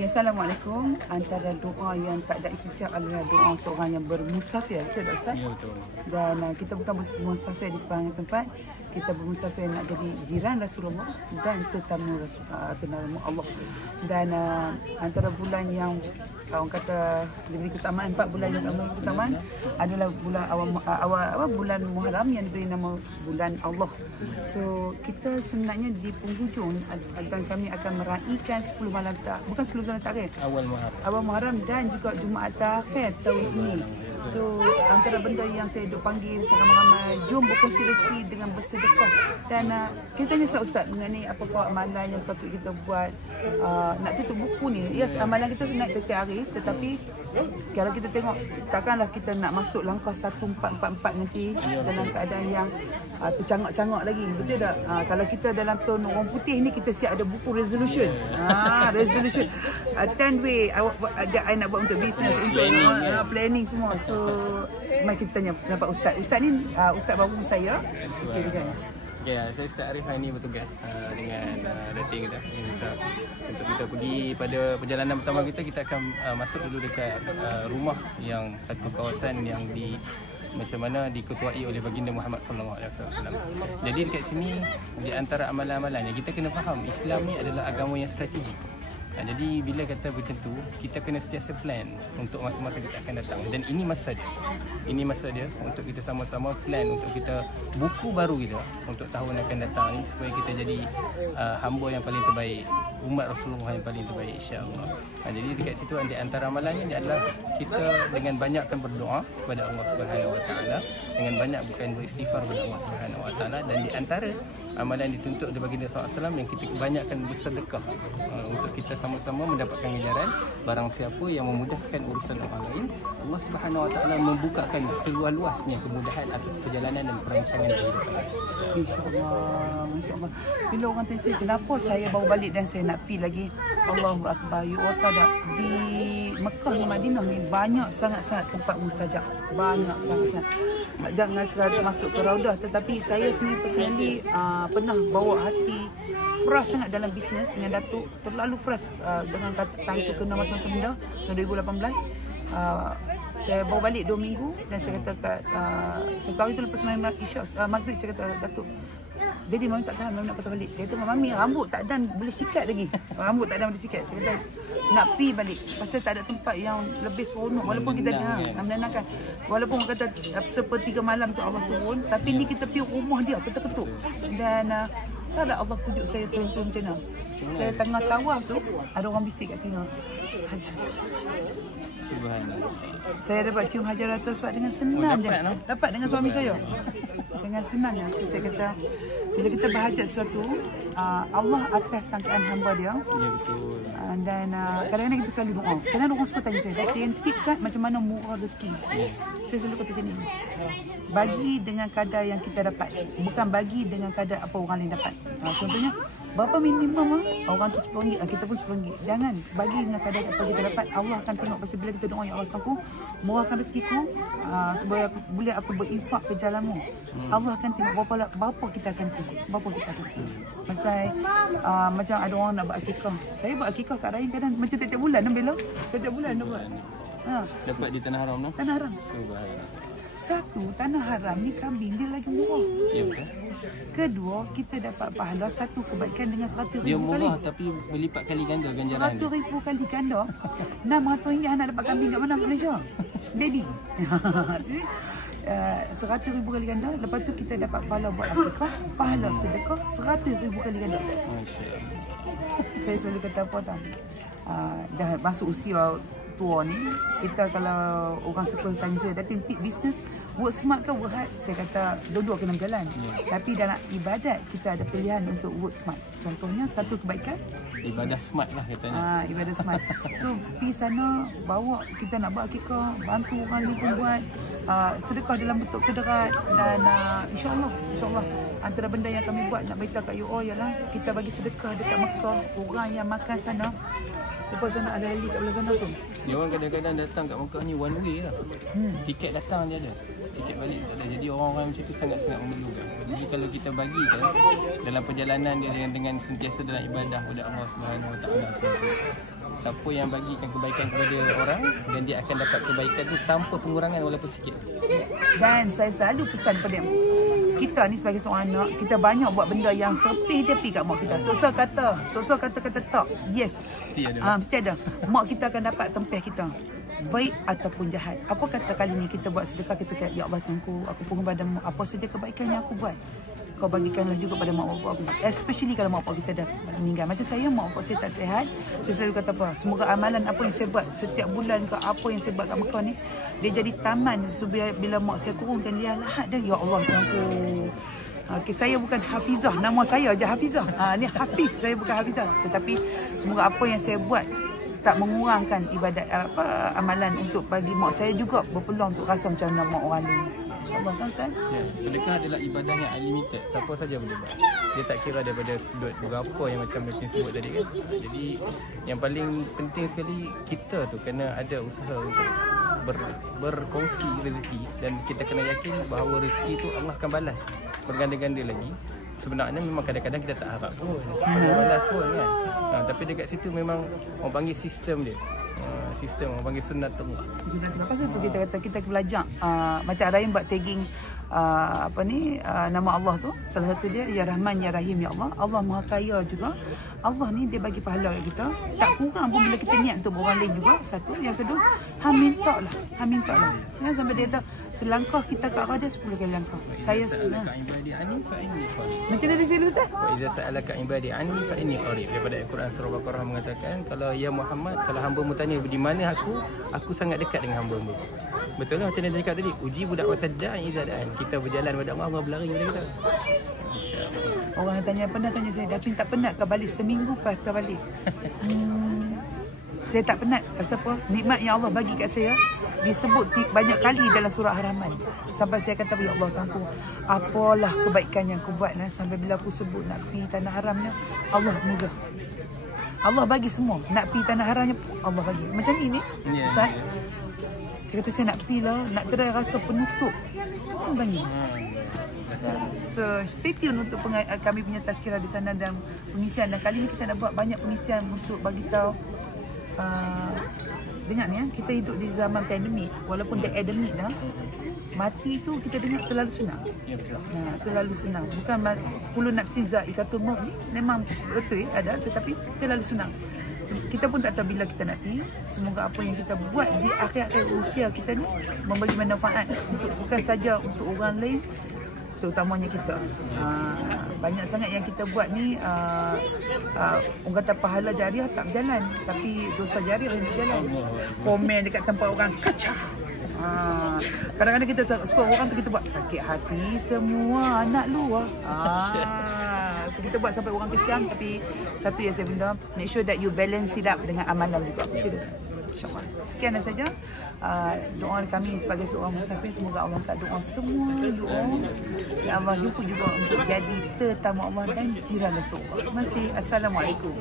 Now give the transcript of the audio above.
Okey, Assalamualaikum. Antara doa yang tak ada ikhtijab adalah doa seorang yang bermusafir. Betul tak Ustaz? Ya, betul. Dan kita bukan bermusafir di sebarang tempat. Kita bermusafir nak jadi jiran Rasulullah dan tetamu Allah. Dan antara bulan yang orang kata diberi keutamaan, 4 bulan yang diberi keutamaan adalah bulan awal bulan Muharram yang diberi nama bulan Allah. So kita sebenarnya di penghujung dan kami akan meraihkan 10 malam bukan 10 malam terakhir, awal Muharram dan juga Jumaat terakhir tahun ini. So antara benda yang saya duk panggil seramai-ramai, jom berkongsi rezeki dengan bersedekah. Dan kita tanya Ustaz mengenai apakah amalan yang sepatutnya kita buat nak tutup buku ni. Yes, amalan kita naik setiap hari, tetapi kalau kita tengok, takkanlah kita nak masuk langkah 1444 nanti dalam keadaan yang tercangak-cangak lagi. Betul tak? Kalau kita dalam tone orang putih ni, kita siap ada buku resolution. Resolution 10 way I nak buat untuk bisnes, untuk planning semua. So mari kita tanya pendapat Ustaz. Ustaz ni Ustaz baru saya. Okey, dia tanya. Ya, saya Ustaz Arif hari ini bertugas dengan dating kita. Untuk kita pergi pada perjalanan pertama kita akan masuk dulu dekat rumah yang satu kawasan yang macam mana diketuai oleh baginda Muhammad sallallahu alaihi wasallam. Jadi dekat sini di antara amalan-amalannya kita kena faham Islam ni adalah agama yang strategik. Jadi bila kata macam tu, kita kena sentiasa plan untuk masa-masa kita akan datang. Dan ini masa dia. Ini masa dia untuk kita sama-sama plan untuk kita buku baru kita untuk tahun akan datang ni, supaya kita jadi hamba yang paling terbaik, umat Rasulullah yang paling terbaik, insya-Allah. Jadi dekat situ di antara amalannya adalah kita dengan banyakkan berdoa kepada Allah Subhanahu Wa Taala, dengan banyak bukan beristighfar kepada Allah Subhanahu Wa Taala, dan di antara amalan dituntut oleh baginda SAW yang kita banyakkan bersedekah untuk kita sama-sama mendapatkan ganjaran. Barang siapa yang memudahkan urusan orang lain, Allah Subhanahu Wa Taala membukakan seluas-luasnya kemudahan atas perjalanan dan perancangan kehidupan. Insya-Allah, insya-Allah. Bila orang tanya saya kenapa saya baru balik dan saya nak pergi lagi, Allahu Akbar. You all tahu tak, di Mekah dan Madinah ni banyak sangat-sangat tempat mustajab. Banyak sangat-sangat. Jangan selalu masuk ke Raudah, tetapi saya sendiri personally pernah bawa hati frust sangat dalam bisnes dengan Datuk, terlalu frust dengan kata tangku kena macam-macam benda. Tahun 2018 saya bawa balik 2 minggu dan saya kata saya tahu itu lepas main Isyak maghrib, saya kata Datuk, jadi Mami tak tahan, Mami nak patah balik. Dia kata Mami rambut tak dan boleh sikat lagi. Rambut tak dan boleh sikat. Saya kata nak pi balik pasal tak ada tempat yang lebih seronok. Walaupun kita menenangkan, walaupun orang kata sepertiga malam tu Allah turun, tapi ni kita pergi rumah dia ketuk-ketuk. Dan tak ada Allah pujuk saya turun-turun macam mana. Saya tengah tawaf tu, ada orang bisik kat tengah, Hajar Subhanallah. Saya dapat cium Hajar Aswad dengan senang je. Dapat dengan suami saya. Dengan senang je. Saya kata bila kita berhajat sesuatu, Allah atas sangkaan hamba dia. Ya, betul. Dan kadang-kadang kita selalu doa. Kadang-kadang orang suka tanya saya, Datin, tips macam mana murah rezeki? Saya selalu kata macam ni, bagi dengan kadar yang kita dapat, bukan bagi dengan kadar apa orang lain dapat. Contohnya, berapa minimum orang tu RM10, kita pun RM10. Jangan bagi dengan kadar apa kita dapat. Allah akan tengok pasal bila kita doa, ya Allah, aku murahkan rezekiku supaya boleh aku berinfak ke jalanmu. Allah akan tengok berapa kita akan pasal macam ada orang nak buat akikah. Saya buat akikah kat Rahim kadang macam tiap-tiap bulan Bella. Tiap-tiap bulan dah buat. Dapat di Tanah Haram tu? Tanah Haram. Subhanallah. Satu, Tanah Haram ni kambing dia lagi murah. Ya, betul. Kedua, kita dapat pahala satu kebaikan dengan 100,000 Dia kali. murah tapi berlipat kali ganda ganjaran dia. 100,000 kali ganda. RM600 nak dapat kambing kat mana? Malaysia. Baby. 100,000 kali ganda. Lepas tu kita dapat pahala buat akikah, pahala sedekah 100,000 kali ganda. Masya-Allah. Saya selalu kata apa tau, dah masuk usia tua ni, kita kalau orang suka tanya saya, Datin, tip bisnes, work smart ke work hard? Saya kata dua-dua kena berjalan. Tapi dalam ibadat kita ada pilihan untuk work smart. Contohnya satu kebaikan, ibadah smart lah katanya. Ibadah smart. So pergi sana, bawa, kita nak buat akikah, bantu orang lain pun buat, sedekah dalam bentuk kederat. Dan insyaAllah antara benda yang kami buat nak beritahu kat you all ialah kita bagi sedekah dekat Mekah. Orang yang makan sana, lepas sana ada Ali kat belah sana tu, Dia orang kadang-kadang datang kat Mekah ni one way lah. Tiket datang dia ada, tiket balik tak ada. Jadi orang-orang macam tu sangat-sangat memerlukan. Jadi kalau kita bagikan dalam perjalanan dia dengan sentiasa dalam ibadah kepada Allah Subhanahu Wa Taala, siapa yang bagikan kebaikan kepada orang dan dia akan dapat kebaikan tu tanpa pengurangan walaupun sikit. Dan saya selalu pesan pada kita ni sebagai seorang anak, kita banyak buat benda yang sepi kat mak kita. Tok so kata tak. Yes. Mesti ada. Mak kita akan dapat tempeh kita. Baik ataupun jahat. Apa kata kali ni kita buat sedekah, kita kata, ya Allah Tuhanku, aku mohon padamu apa saja kebaikan yang aku buat, kau bagikanlah juga pada mak bapak aku. Especially kalau mak bapak kita dah meninggal. Macam saya, mak bapak saya tak sihat. Saya selalu kata apa, semoga amalan apa yang saya buat setiap bulan ke apa yang saya buat kat Mekah ni, dia jadi taman. So, bila mak saya turunkan dia lahat dah, ya Allah Tuhanku. Okay, saya bukan Hafizah, nama saya aja Hafizah. Ni Hafiz, saya bukan Hafizah. Tetapi semoga apa yang saya buat tak mengurangkan ibadat amalan untuk bagi mak saya juga berpeluang untuk rasa macam mana mak orang lain. InsyaAllah kan Ustaz? Ya, sedekah adalah ibadah yang unlimited. Siapa saja boleh buat. Dia tak kira daripada sudut berapa yang macam Datin sebut tadi kan. Jadi yang paling penting sekali kita tu kena ada usaha untuk berkongsi rezeki. Dan kita kena yakin bahawa rezeki tu Allah akan balas berganda-ganda lagi. Sebenarnya memang kadang-kadang kita tak harap pun Allah balas pun kan. Tapi dekat situ memang orang panggil sistem dia. Sistem orang panggil sunnatullah. Pasal tu kita kata kita belajar macam Rahim buat tagging nama Allah tu. Salah satu dia Ya Rahman Ya Rahim Ya Allah. Allah Maha Kaya juga. Allah ni dia bagi pahala kat kita. Tak kurang pun bila kita niat untuk orang lain juga. Satu. Yang kedua, minta lah. Ya, sampai dia kata selangkah kita ke arah dia 10 kali langkah. Saya sa'alaka ibadi anni fa inni qarib. Macam mana dia Ustaz? Wa idza sa'alaka ibadi anni fa inni qarib. Daripada Al-Quran surah Baqarah mengatakan, kalau ya Muhammad, kalau hamba-Mu tanya di mana aku sangat dekat dengan hamba-Mu. Betul lah macam dia cakap tadi, uji budak watadda'i idza da'an. Kita berjalan pada Allah berlari pada kita. Orang pernah tanya saya, Datin tak penat ke balik seminggu pas terbalik? Saya tak penat. Pasal apa? Nikmat yang Allah bagi kat saya disebut banyak kali dalam surah Ar-Rahman. Sampai saya kata, ya Allah Tuhanku, apalah kebaikan yang aku buat sampai bila aku sebut nak pergi tanah haramnya, Allah mudah. Allah bagi semua. Nak pergi tanah haramnya Allah bagi. Macam ni Ustaz. Saya kata saya nak pergi lah, nak terai rasa penutup. Allah bagi. So stay tune untuk kami punya tazkirah di sana dan pengisian. Dan kali ni kita nak buat banyak pengisian untuk bagi tahu. Dengar ni kita hidup di zaman pandemik. Walaupun dah endemik dah, mati tu kita dengar terlalu senang. Terlalu senang. Bukan kullu nafsin za'iqatul maut ni memang betul ada, tetapi terlalu senang. Kita pun tak tahu bila kita nak pergi. Semoga apa yang kita buat di akhir-akhir usia kita ni membagi manfaat untuk bukan saja untuk orang lain, terutamanya kita. Banyak sangat yang kita buat ni orang kata pahala jariah tak berjalan, tapi dosa jariah yang berjalan. Komen dekat tempat orang kacau. Kadang-kadang kita suka orang tu kita buat sakit hati semua anak luar. So kita buat sampai orang kecam, tapi satu yang saya benda, make sure that you balance it up dengan amalan juga. InsyaAllah. Sekian saja doa kami sebagai seorang musafir. Semoga Allah angkat doa semua doa. Ya Allah jumpa juga untuk jadi tetamu Allah dan jiran Rasulullah. Terima kasih. Assalamualaikum.